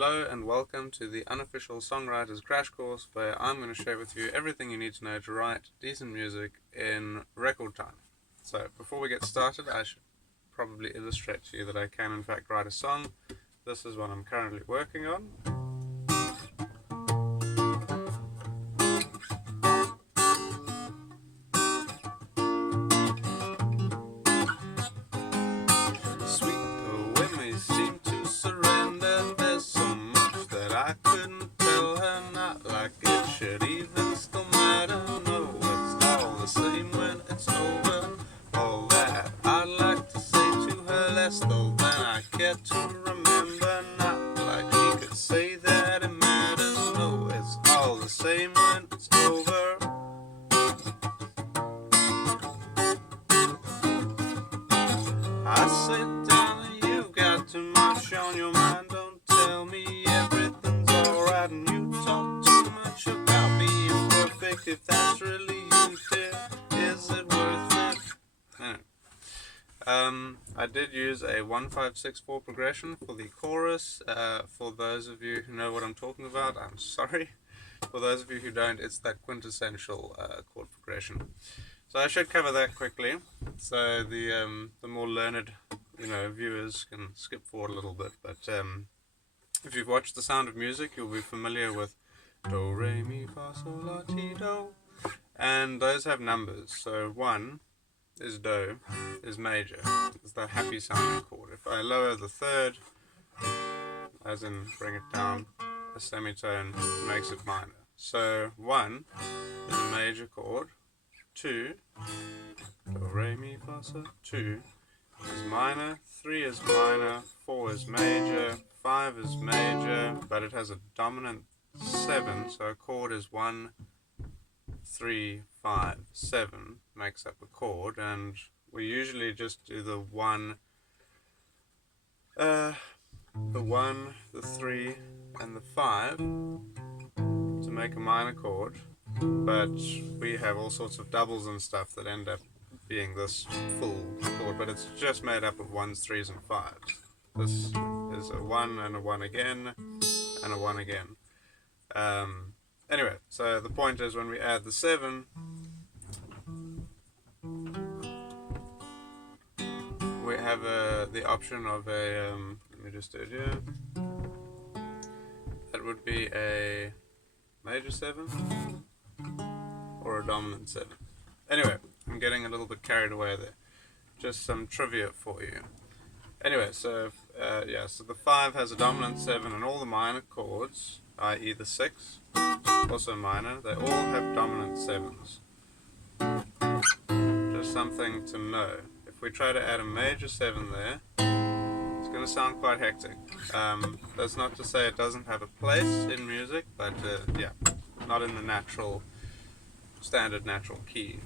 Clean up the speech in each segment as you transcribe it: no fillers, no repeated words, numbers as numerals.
Hello and welcome to the Unofficial Songwriters Crash Course, where I'm going to share with you everything you need to know to write decent music in record time. So before we get started, I should probably illustrate to you that I can in fact write a song. This is what I'm currently working on. Sweet the way may seem to surrender, there's so much that I couldn't tell her, not like it should even still matter. No, it's all the same when it's over. All that I'd like to say to her, less though than I care to remember. Not like she could say that it matters. No, it's all the same when it's over. I sit down and you've got too much on your mind. Don't tell me everything's alright, and you talk too much about being perfect. If that's really you, dear, is it worth it? Anyway, I did use a 1-5-6-4 progression for the chorus. For those of you who know what I'm talking about, I'm sorry. For those of you who don't, it's that quintessential chord progression. So I should cover that quickly, so the more learned, viewers can skip forward a little bit. But if you've watched The Sound of Music, you'll be familiar with Do, Re, Mi, Fa, Sol, La, Ti, Do, and those have numbers. So 1 is Do, is major, it's the happy sounding chord. If I lower the third, as in bring it down a semitone, it makes it minor. So 1 is a major chord. 2, Do, Re, Mi, Fa, Sol, 2 is minor, 3 is minor, 4 is major, 5 is major, but it has a dominant 7, so a chord is 1, 3, 5, 7 makes up a chord, and we usually just do the 1, the 3, and the 5 to make a minor chord. But we have all sorts of doubles and stuff that end up being this full chord, but it's just made up of 1s, 3s, and 5s. This is a 1 and a 1 again, and a 1 again. Anyway, so the point is when we add the 7, we have the option of a, let me just do it here, that would be a major 7, or a dominant 7. Anyway, I'm getting a little bit carried away there. Just some trivia for you. Anyway, so so the 5 has a dominant 7, and all the minor chords, i.e. the 6, also minor, they all have dominant 7s. Just something to know. If we try to add a major 7 there, it's going to sound quite hectic. That's not to say it doesn't have a place in music, but not in the standard natural key,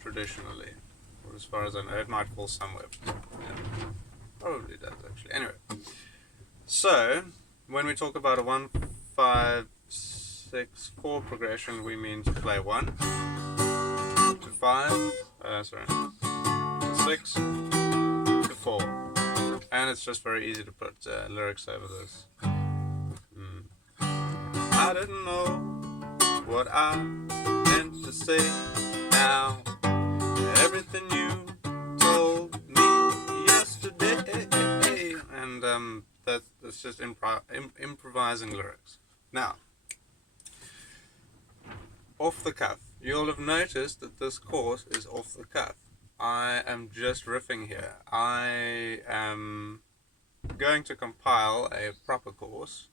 traditionally, or as far as I know. It might fall somewhere, but probably does actually. Anyway, so when we talk about a 1-5-6-4 progression, we mean to play 1 to 5, to 6 to 4, and it's just very easy to put lyrics over this. I didn't know what I meant to say now. Everything you told me yesterday, and that's just improvising lyrics. Now, off the cuff. You'll have noticed that this course is off the cuff. I am just riffing here. I am going to compile a proper course.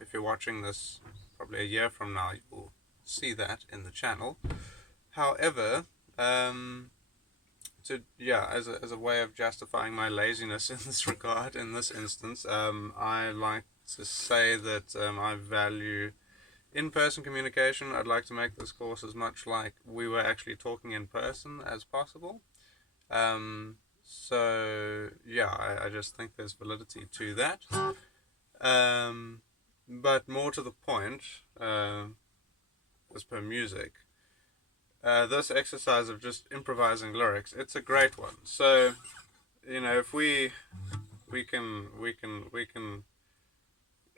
If you're watching this probably a year from now, you will see that in the channel. However, as a way of justifying my laziness in this regard, in this instance, I like to say that I value in-person communication. I'd like to make this course as much like we were actually talking in person as possible. I just think there's validity to that. But more to the point, as per music, this exercise of just improvising lyrics, it's a great one. So, if we we can.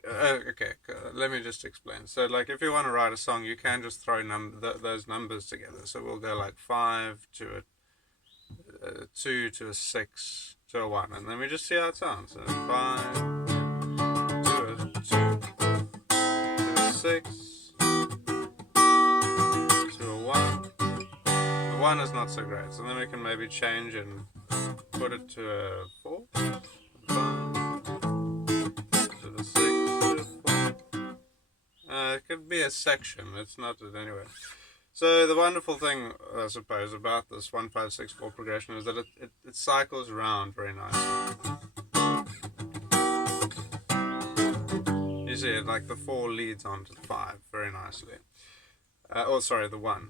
Okay, let me just explain. So, like, if you want to write a song, you can just throw those numbers together. So we'll go like 5 to a 2 to a 6 to a 1, and then we just see how it sounds. So 5 to a 2 to a 6 to a 1. The 1 is not so great, so then we can maybe change and put it to a 4. 5 to the 6 to a 4. It could be a section, it's not it anyway. So the wonderful thing, I suppose, about this 1-5-6-4 progression is that it cycles around very nicely. You see it, like the 4 leads on to the 5 very nicely. The 1.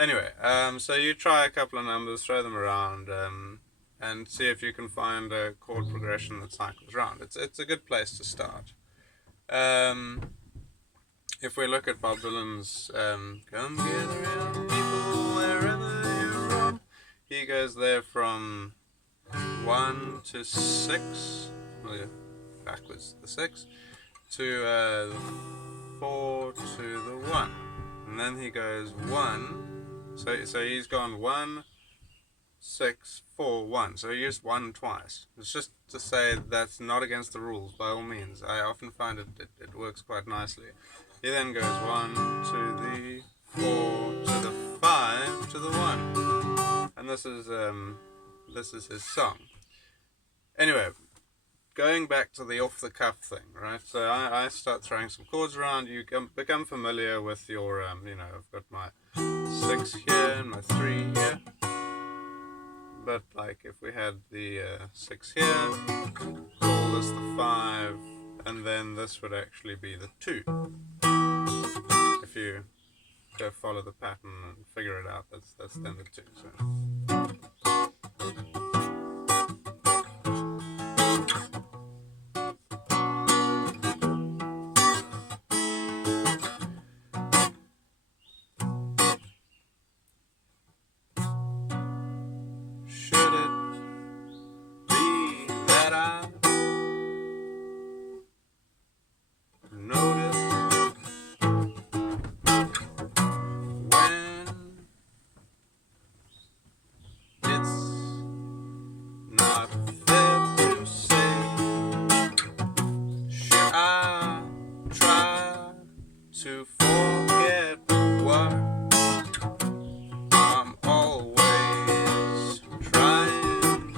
Anyway, so you try a couple of numbers, throw them around, and see if you can find a chord progression that cycles around. It's a good place to start. If we look at Bob Dylan's "Come Gather Round People Wherever You Roam," he goes there from 1 to 6, well, yeah, backwards the 6, to the 4 to the 1, and then he goes 1. So he's gone 1, 6, 4, 1. So he used 1 twice. It's just to say that's not against the rules by all means. I often find it works quite nicely. He then goes 1 to the 4 to the 5 to the 1, and this is his song. Anyway, going back to the off the cuff thing, right? So I start throwing some chords around. You become familiar with your I've got my 6 here and my 3 here. But like if we had the 6 here, call this the 5, and then this would actually be the 2. If you go follow the pattern and figure it out, that's then the 2. So. Should it be that I notice when it's not fair to say? Should I try to forget what I'm always trying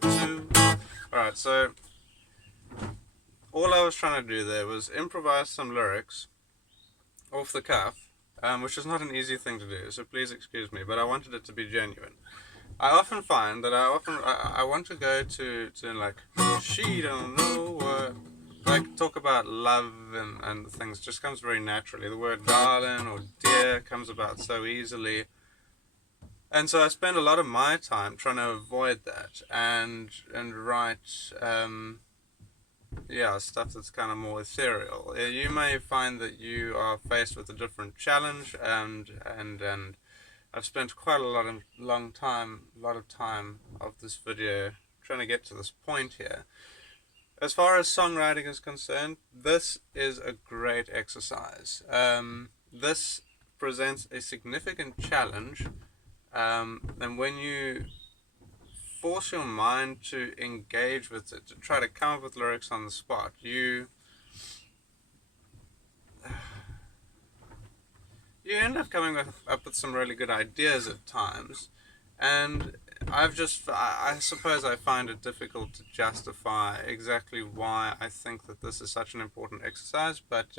to? Alright, so all I was trying to do there was improvise some lyrics off the cuff, which is not an easy thing to do, so please excuse me, but I wanted it to be genuine. I often find that I want to go to like, she don't know what, like talk about love and things just comes very naturally. The word darling or dear comes about so easily. And so I spend a lot of my time trying to avoid that and write stuff that's kind of more ethereal. You may find that you are faced with a different challenge, and I've spent quite a lot of time of this video trying to get to this point here. As far as songwriting is concerned, this is a great exercise. This presents a significant challenge, and when you force your mind to engage with it, to try to come up with lyrics on the spot, you end up coming up with some really good ideas at times, and I suppose I find it difficult to justify exactly why I think that this is such an important exercise, but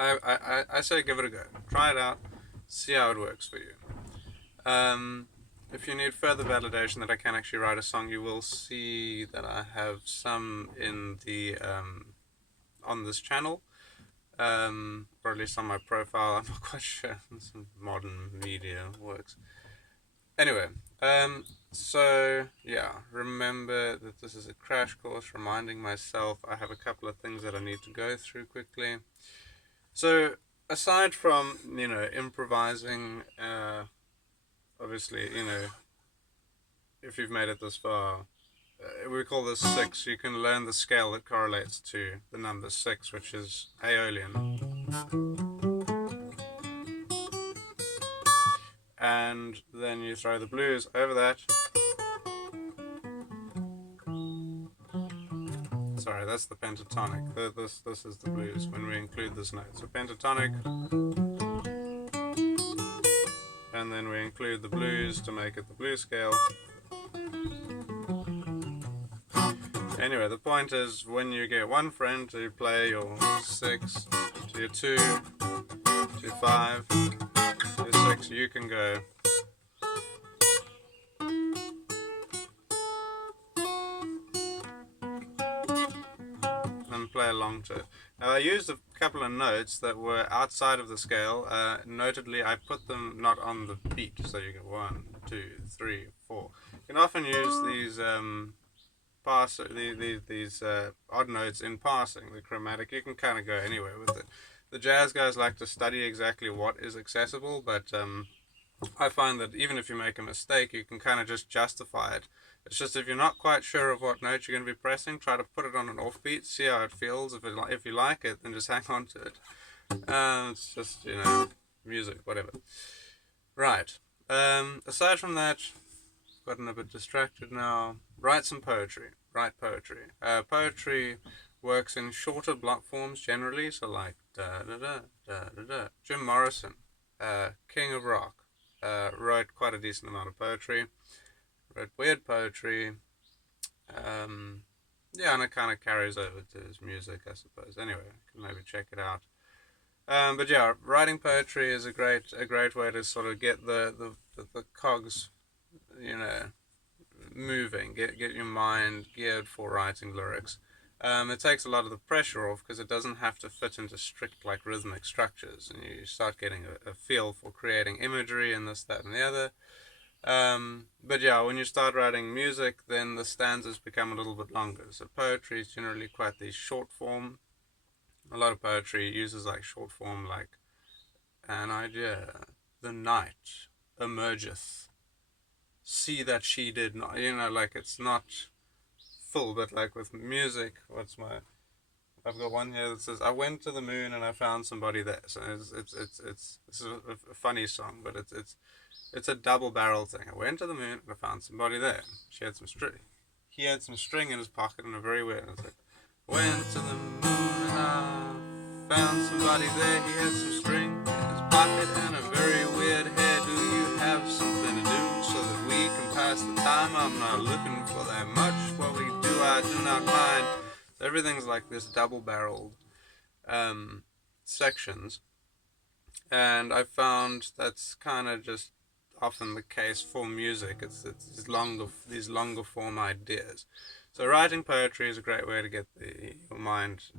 I say give it a go. Try it out, see how it works for you. If you need further validation that I can actually write a song, you will see that I have some in the on this channel, or at least on my profile. I'm not quite sure. Some modern media works. Anyway, so yeah, remember that this is a crash course, reminding myself I have a couple of things that I need to go through quickly. So aside from improvising, obviously, if you've made it this far, we call this 6. You can learn the scale that correlates to the number 6, which is Aeolian. And then you throw the blues over that. Sorry, that's the pentatonic. This is the blues when we include this note. So pentatonic, and then we include the blues to make it the blues scale. Anyway, the point is when you get one friend to play your 6 to your 2 to your 5 to your 6, you can go and play along to it. Now I used a couple of notes that were outside of the scale. Notedly, I put them not on the beat, so you go 1, 2, 3, 4. You can often use these these odd notes in passing. The chromatic, you can kind of go anywhere with it. The jazz guys like to study exactly what is accessible, but I find that even if you make a mistake, you can kind of just justify it. It's just if you're not quite sure of what note you're going to be pressing, try to put it on an offbeat, see how it feels. If you like it, then just hang on to it. It's just, music, whatever. Right. Aside from that, gotten a bit distracted now. Write some poetry. Write poetry. Poetry works in shorter block forms generally, so like da da da da da da. Jim Morrison, king of rock, wrote quite a decent amount of poetry. Wrote weird poetry. Yeah, and it kind of carries over to his music, I suppose. Anyway, you can maybe check it out. But yeah, writing poetry is a great way to sort of get the cogs, moving, get your mind geared for writing lyrics. It takes a lot of the pressure off because it doesn't have to fit into strict like rhythmic structures, and you start getting a feel for creating imagery and this, that, and the other. But yeah, when you start writing music, then the stanzas become a little bit longer. So poetry is generally quite the short form. A lot of poetry uses like short form, like an idea, the night emergeth. See that she did not, like it's not full, but like with music, I've got one here that says, I went to the moon and I found somebody there. So it's a funny song, but it's a double barrel thing. I went to the moon and I found somebody there. She had some string. He had some string in his pocket in a very weird. It's like, went to the moon and I found somebody there. He had some string in his pocket and a very weird hair. Do you have something to do so that we can pass the time? I'm not looking for that much. What we do, I do not mind. So everything's like this double-barreled sections, and I found that's kind of just often the case for music. It's these longer form ideas. So writing poetry is a great way to get your mind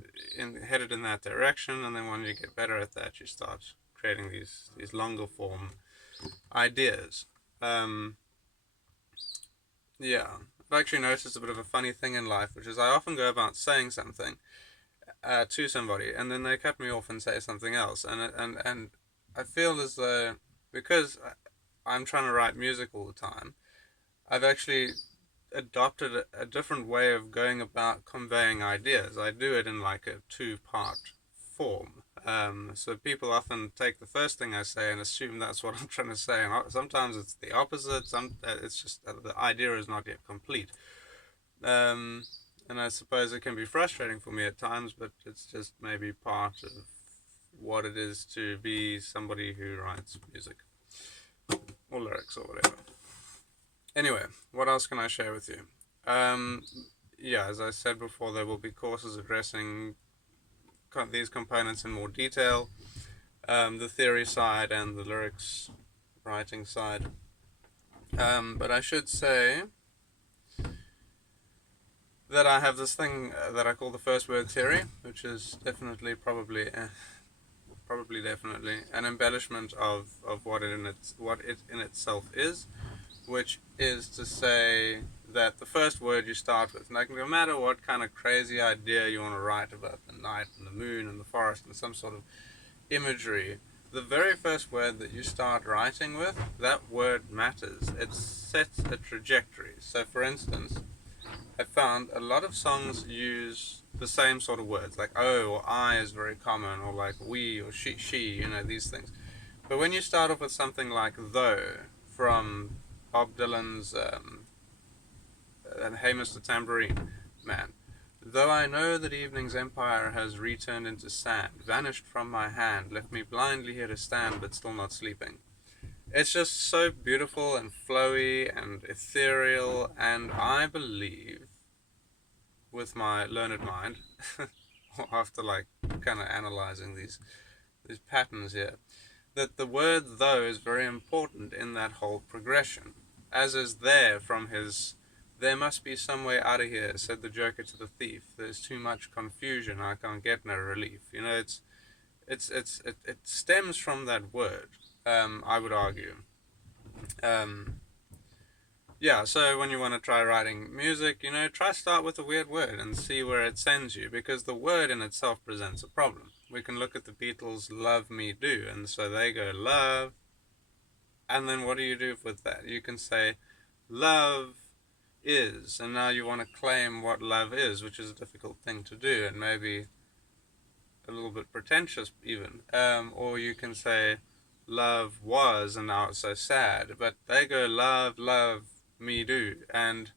headed in that direction, and then when you get better at that, you start creating these longer form ideas. Yeah, I've actually noticed a bit of a funny thing in life, which is I often go about saying something to somebody, and then they cut me off and say something else, and I feel as though because I'm trying to write music all the time, I've actually adopted a different way of going about conveying ideas. I do it in like a two-part form. So people often take the first thing I say and assume that's what I'm trying to say, and sometimes it's the opposite. It's just the idea is not yet complete. And I suppose it can be frustrating for me at times, but it's just maybe part of what it is to be somebody who writes music or lyrics or whatever. Anyway, what else can I share with you? Yeah, as I said before, there will be courses addressing these components in more detail, the theory side and the lyrics writing side. But I should say that I have this thing that I call the first word theory, which is definitely, probably definitely an embellishment of what it in itself is, which is to say that the first word you start with, like no matter what kind of crazy idea you want to write about the night and the moon and the forest and some sort of imagery, the very first word that you start writing with, that word matters. It sets a trajectory. So for instance, I found a lot of songs use the same sort of words, like oh or I is very common, or like we or she, these things. But when you start off with something like though from Bob Dylan's Hey Mr. Tambourine Man, though I know that evening's empire has returned into sand, vanished from my hand, left me blindly here to stand, but still not sleeping. It's just so beautiful and flowy and ethereal, and I believe, with my learned mind, after like kind of analyzing these patterns here, that the word though is very important in that whole progression, as is there from his "There must be some way out of here," said the joker to the thief. "There's too much confusion, I can't get no relief." It stems from that word. I would argue. Um, yeah, so when you want to try writing music, try start with a weird word and see where it sends you, because the word in itself presents a problem. We can look at the Beatles' "Love Me Do," and so they go love, and then what do you do with that? You can say love is, and now you want to claim what love is, which is a difficult thing to do, and maybe a little bit pretentious even. Or you can say love was, and now it's so sad, but they go love me do, and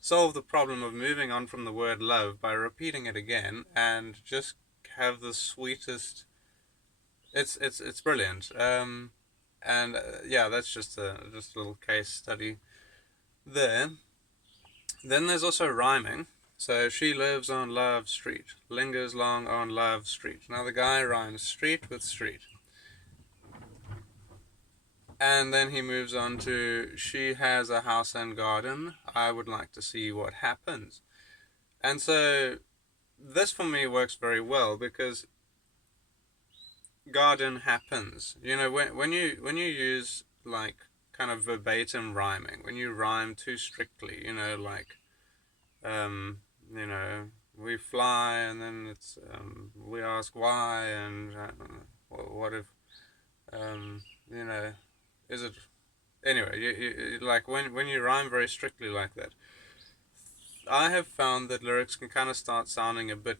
solve the problem of moving on from the word love by repeating it again, and just have the sweetest. It's brilliant. And yeah, that's just a little case study there. Then there's also rhyming. So she lives on Love Street, lingers long on Love Street. Now the guy rhymes street with street. And then he moves on to she has a house and garden. I would like to see what happens. And so this for me works very well, because garden happens. When you use like kind of verbatim rhyming, when you rhyme too strictly, like we fly, and then it's we ask why, and what if you know is it anyway, you like when you rhyme very strictly like that, I have found that lyrics can kind of start sounding a bit,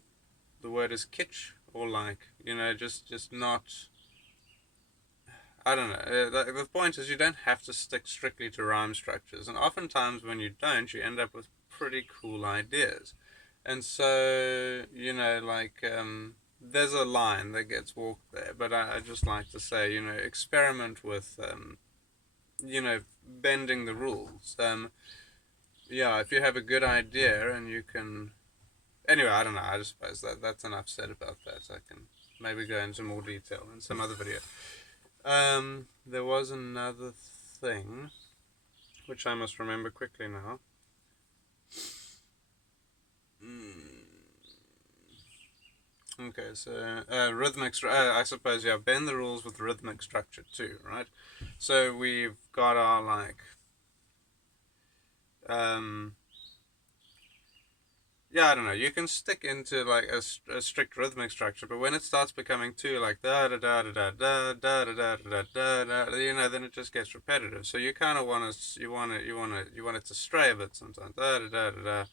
the word is kitsch, or like just not, I don't know. The point is, you don't have to stick strictly to rhyme structures, and oftentimes when you don't, you end up with pretty cool ideas. And so, there's a line that gets walked there, but I just like to say, experiment with, bending the rules. Yeah, if you have a good idea and you can. Anyway, I don't know. I just suppose that's enough said about that. I can maybe go into more detail in some other video. There was another thing, which I must remember quickly now. Okay, so rhythmic. I suppose, yeah, bend the rules with rhythmic structure too, right? So we've got our yeah, I don't know. You can stick into like a strict rhythmic structure, but when it starts becoming too like da da da da da da da da da da da, then it just gets repetitive. So you kind of want to you want it to stray a bit sometimes. Da da da da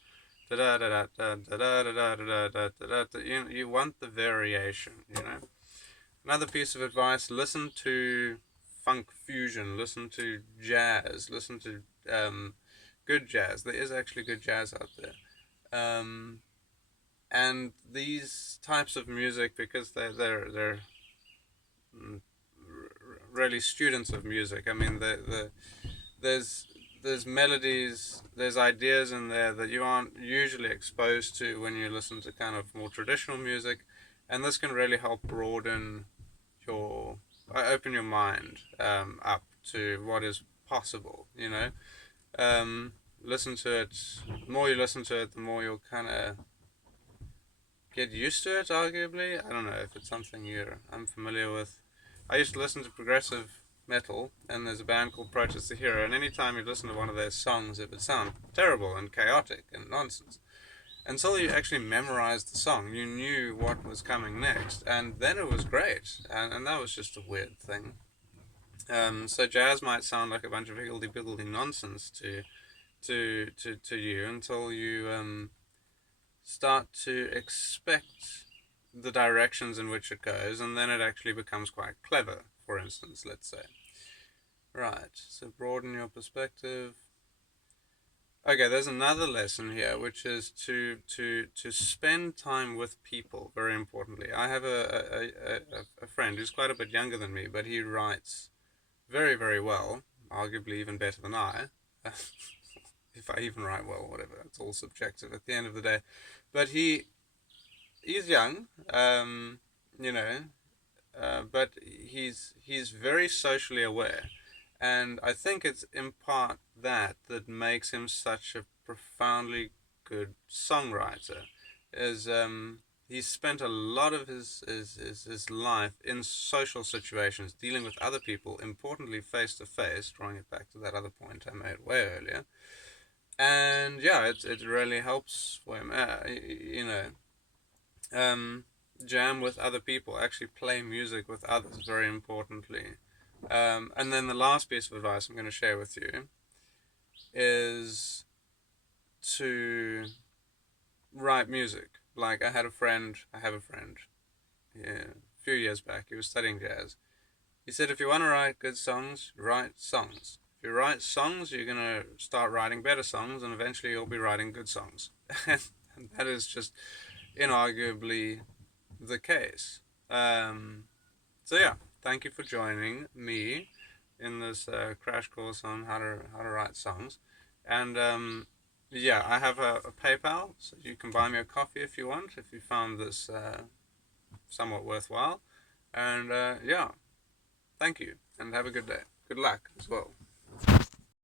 da da da da da da da da da da da. You want the variation. Another piece of advice: listen to funk fusion, listen to jazz, listen to good jazz. There is actually good jazz out there. And these types of music, because they're really students of music. I mean, there's melodies, there's ideas in there that you aren't usually exposed to when you listen to kind of more traditional music, and this can really help broaden open your mind up to what is possible. Listen to it. The more you listen to it, the more you'll kind of get used to it, arguably. I don't know if it's something I'm familiar with. I used to listen to progressive metal, and there's a band called Protest the Hero, and anytime you listen to one of their songs, it would sound terrible and chaotic and nonsense. Until you actually memorized the song, you knew what was coming next, and then it was great, and that was just a weird thing. So jazz might sound like a bunch of higgledy-piggledy nonsense to to you until you start to expect the directions in which it goes, and then it actually becomes quite clever. For instance, let's say, right. So broaden your perspective. Okay, there's another lesson here, which is to spend time with people. Very importantly, I have a friend who's quite a bit younger than me, but he writes very, very well, arguably even better than I. If I even write well, whatever, it's all subjective at the end of the day. But he's young, you know, but he's very socially aware, and I think it's in part that makes him such a profoundly good songwriter. Is He's spent a lot of his life in social situations, dealing with other people, importantly face to face, drawing it back to that other point I made way earlier. And yeah, it really helps for him. You know, jam with other people, actually play music with others, very importantly. And then the last piece of advice I'm going to share with you is to write music. Like I have a friend, yeah, a few years back, he was studying jazz. He said, if you want to write good songs, write songs. If you write songs, you're going to start writing better songs, and eventually you'll be writing good songs. And that is just inarguably the case. So yeah, thank you for joining me in this crash course on how to write songs. And yeah, I have a PayPal, so you can buy me a coffee if you want, if you found this somewhat worthwhile. And yeah, thank you, and have a good day. Good luck as well.